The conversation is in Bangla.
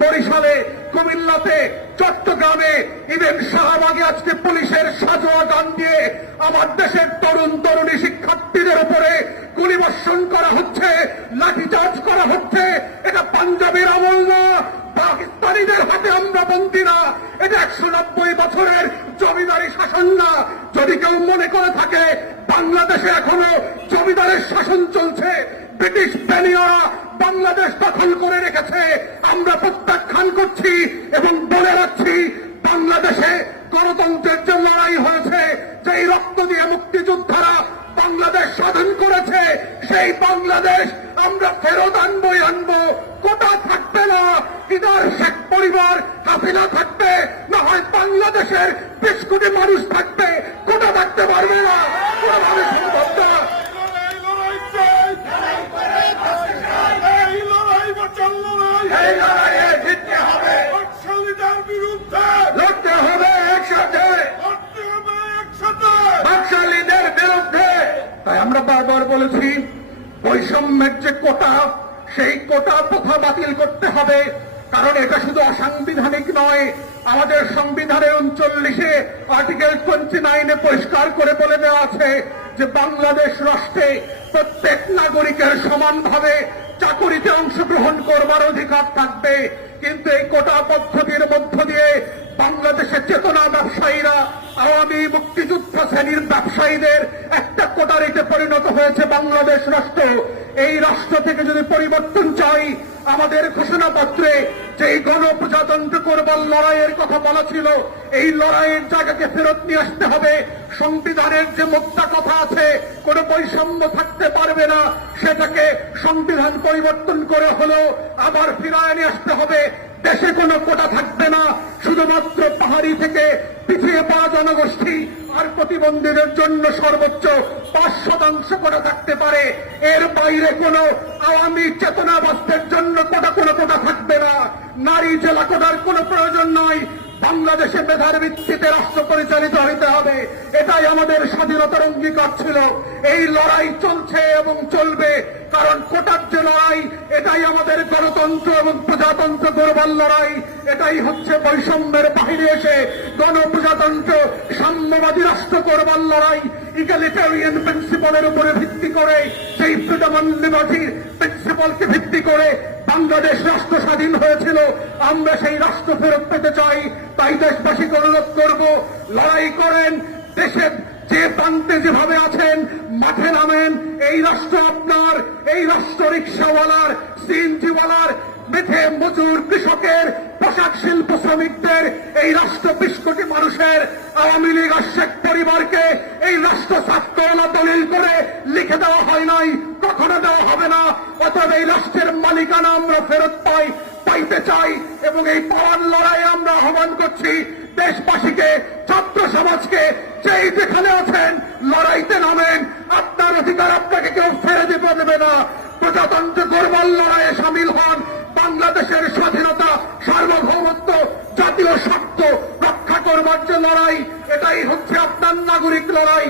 বরিশালে, কুমিল্লাতে, চট্টগ্রামে, ইভেন শাহবাগে আজকে পুলিশের সাজোয়া গান দিয়ে আমার দেশের তরুণ তরুণী শিক্ষার্থীদের উপরে গুলিবর্ষণ করা হচ্ছে, লাঠিচার্জ করা হচ্ছে। এটা পাঞ্জাবের আমল না, পাকিস্তানিদের হাতে আমরা বন্দী না, এটা 190 বছরের জমিদারি শাসন না। যদি কেউ মনে করে থাকে বাংলাদেশে এখনো জমিদারের শাসন চলছে, ব্রিটিশ বেনিয়ারা বাংলাদেশ দখল করে রেখেছে, আমরা প্রত্যাখ্যান করছি এবং বলে রাখছি বাংলাদেশে গণতন্ত্রের যে লড়াই হয়েছে, যেই রক্ত দিয়ে মুক্তিযোদ্ধারা বাংলাদেশ স্বাধীন করেছে, সেই বাংলাদেশ আমরা ফেরত আনবো। কোটা থাকবে না, ইদার শেখ পরিবার হাসিনা থাকবে, না হয় বাংলাদেশের 20 কোটি মানুষ থাকবে, কোটা থাকতে পারবে না, কোনোভাবে সম্ভব না। এই লড়াইয়ে জিততে হবে, লড়তে হবে একসাথে, বাকশালীদের বিরুদ্ধে। তাই আমরা বারবার বলেছি বৈষম্যের যে কোটা, সেই কোটা প্রথা বাতিল করতে হবে। কারণ এটা শুধু অসাংবিধানিক নয়, আমাদের সংবিধানের 39-এ আর্টিকেল 29-এ পরিষ্কার করে বলে দেওয়া আছে যে বাংলাদেশ রাষ্ট্রে প্রত্যেক নাগরিকের সমানভাবে চাকুরিতে অংশগ্রহণ করবার অধিকার থাকবে। কিন্তু এই কোটা পদ্ধতির মধ্য দিয়ে বাংলাদেশের চেতনা ব্যবসায়ীরা, আওয়ামী মুক্তিযুদ্ধ শ্রেণীর ব্যবসায়ীদের একটা কোটারিতে পরিণত হয়েছে বাংলাদেশ রাষ্ট্র। এই রাষ্ট্র থেকে যদি পরিবর্তন চাই, আমাদের ঘোষণাপত্রে যে গণপ্রজাতন্ত্র করবার লড়াইয়ের কথা বলা ছিল, এই লড়াইয়ের জায়গাকে ফেরত নিয়ে আসতে হবে। সংবিধানের যে মোদ্দা কথা আছে, কোনো বৈষম্য থাকতে পারবে না, সেটাকে সংবিধান পরিবর্তন করে হলেও আবার ফিরায় নিয়ে আসতে হবে। দেশে কোনো কোটা থাকবে না, শুধুমাত্র পাহাড়ি থেকে পিছিয়ে পড়া জনগোষ্ঠী আর প্রতিবন্ধীদের জন্য সর্বোচ্চ 5% কোটা থাকতে পারে। এর বাইরে কোনো আওয়ামী চেতনাবাসদের জন্য কোনো কোটা থাকবে না। নারী জেলা কোটার কোনো প্রয়োজন নাই। বাংলাদেশে মেধার ভিত্তিতে রাষ্ট্র পরিচালিত হইতে হবে, এটাই আমাদের স্বাধীনতার অঙ্গীকার ছিল। এই লড়াই চলছে এবং চলবে, কারণ কোটার যে লড়াই, এটাই আমাদের গণতন্ত্র এবং প্রজাতন্ত্র গড়বার লড়াই। এটাই হচ্ছে বৈষম্যের বাহিরে এসে গণপ্রজাতন্ত্র সাম্যবাদী রাষ্ট্র করবার লড়াই। ইগালিটেরিয়ান প্রিন্সিপালের উপরে ভিত্তি করে, সেই ফ্রিডম অ্যান্ড লিবার্টির প্রিন্সিপালকে ভিত্তি করে বাংলাদেশ রাষ্ট্র স্বাধীন হয়েছিল। আমরা সেই রাষ্ট্র ফেরত পেতে চাই। তাই দেশবাসীকে অনুরোধ করব, লড়াই করেন। দেশের যে প্রান্তে যেভাবে আছেন, মাঠে নামেন। এই রাষ্ট্র আপনার, এই রাষ্ট্র রিক্সাওয়ালার, সিএনজিওয়ালার, মেঠে মজুর, কৃষকের, পোশাক শিল্প শ্রমিকদের, এই রাষ্ট্র 20 কোটি মানুষের। আওয়ামী লীগ আর শেখ পরিবারকে এই রাষ্ট্র ছাত্রওয়ালা দলিল করে লিখে দেওয়া হয় নাই, কখনো দেওয়া হবে না। অতএব এই রাষ্ট্রের মালিকানা আমরা ফেরত পাইতে চাই এবং এই পাওয়ার লড়াইয়ে আমরা আহ্বান করছি দেশবাসীকে, ছাত্র সমাজকে, যেই যেখানে আছেন লড়াইতে নামেন। আপনার অধিকার আপনাকে কেউ ফেরে দিতে দেবে না। প্রজাতন্ত্র গড়বার লড়াইয়ে সামিল হন। বাংলাদেশের স্বাধীনতা, সার্বভৌমত্ব, জাতীয় স্বার্থ রক্ষা করবার যে লড়াই, এটাই হচ্ছে আপনার নাগরিক লড়াই।